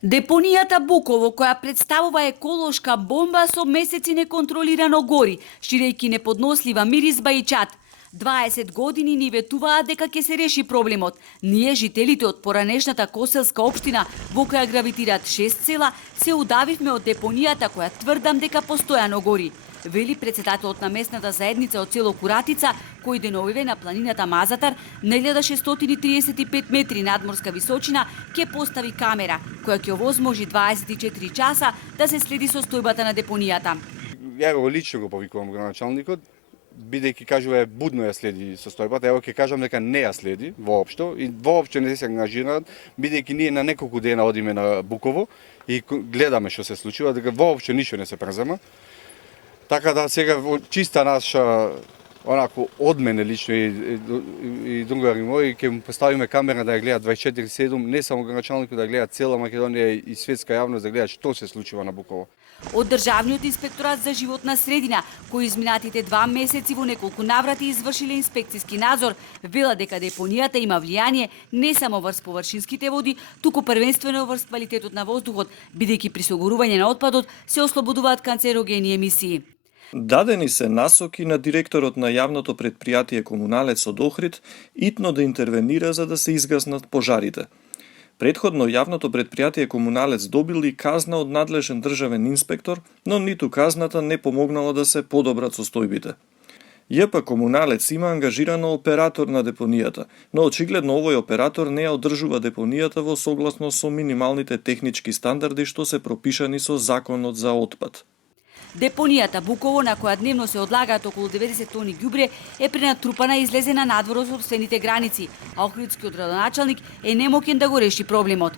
Депонијата Буково, која представува еколошка бомба, со месеци неконтролирано гори, ширејќи неподнослива миризба и чад. 20 години ни ветуваат дека ќе се реши проблемот. Ние, жителите од поранешната Коселска општина, во која гравитираат 6 села, се удавивме од депонијата која тврдам дека постојано гори, вели председателот на местната заедница од село Куратица, кој деновиве на планината Мазатар, на 1635 метри надморска височина, ќе постави камера, која ќе овозможи 24 часа да се следи состојбата на депонијата. Ја го лично го повикувам градоначалникот, бидејќи кажува будно ја следи состојбата, ево ќе кажам дека не ја следи воопшто и воопшто не се ангажираат, бидејќи ние на неколку дена одиме на Буково и гледаме што се случува, дека воопшто ништо не се презема. Така да сега чиста наша онако од мене лично и другари мои ќе му поставиме камера да ја гледа 24/7, не само градоначалникот, да гледа цела Македонија и светска јавност да гледа што се случува на Буково. Од Државниот инспекторат за животна средина, кои изминатите 2 месеци во неколку наврати извршиле инспекциски надзор, вела дека депонијата има влијание не само врз површинските води, туку првенствено врз квалитетот на воздухот, бидејќи при согорување на отпадот се ослободуваат канцерогени емисии. Дадени се насоки на директорот на јавното предпријатие Комуналец од Охрид итно да интервенира за да се изгаснат пожарите. Предходно јавното предпријатие Комуналец добил и казна од надлежен државен инспектор, но ниту казната не помогнало да се подобрат состојбите. ЈП Комуналец има ангажирано оператор на депонијата, но очигледно овој оператор не ја одржува депонијата во согласно со минималните технички стандарди што се пропишани со Законот за отпад. Депонијата Буково, на која дневно се одлагаат околу 90 тони ѓубре, е пренатрупана и излезена надвор од сопствените граници, а охридскиот градоначалник е немоќен да го реши проблемот.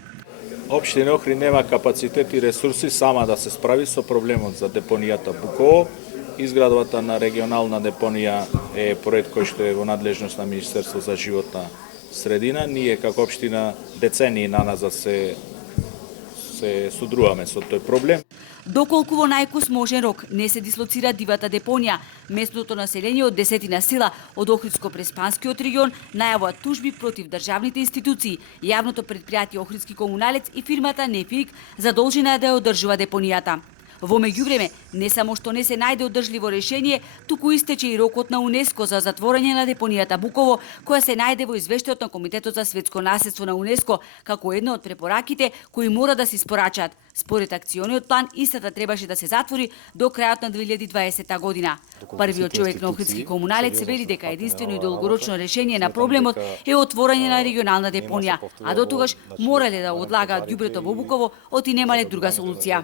Општина Охрид нема капацитет и ресурси сама да се справи со проблемот за депонијата Буково. Изградбата на регионална депонија е проект кој што е во надлежност на Министерство за животна средина. Ние како општина децении наназад се судруваме со тој проблем. Доколку во најкусможен рок не се дислоцира дивата депонија, местното население од 10 села од Охридско-Преспанскиот регион најавуваат тужби против државните институции, јавното предпријатие Охридски Комуналец и фирмата Нефирик, задолжена да ја одржува депонијата. Во меѓувреме, не само што не се најде одржливо решение, туку истече и рокот на УНЕСКО за затворање на депонијата Буково, која се најде во извештајот на Комитетот за светско наследство на УНЕСКО, како една од препораките кои мора да се испорачат. Според акциониот план, истата требаше да се затвори до крајот на 2020 година. Првиот човек на Охридски Комуналец се вели дека единствено и долгорочно решение на проблемот е отворање на регионална депонија, а до тогаш морале да одлагаат ѓубрето во Буково, оти немале друга солуција.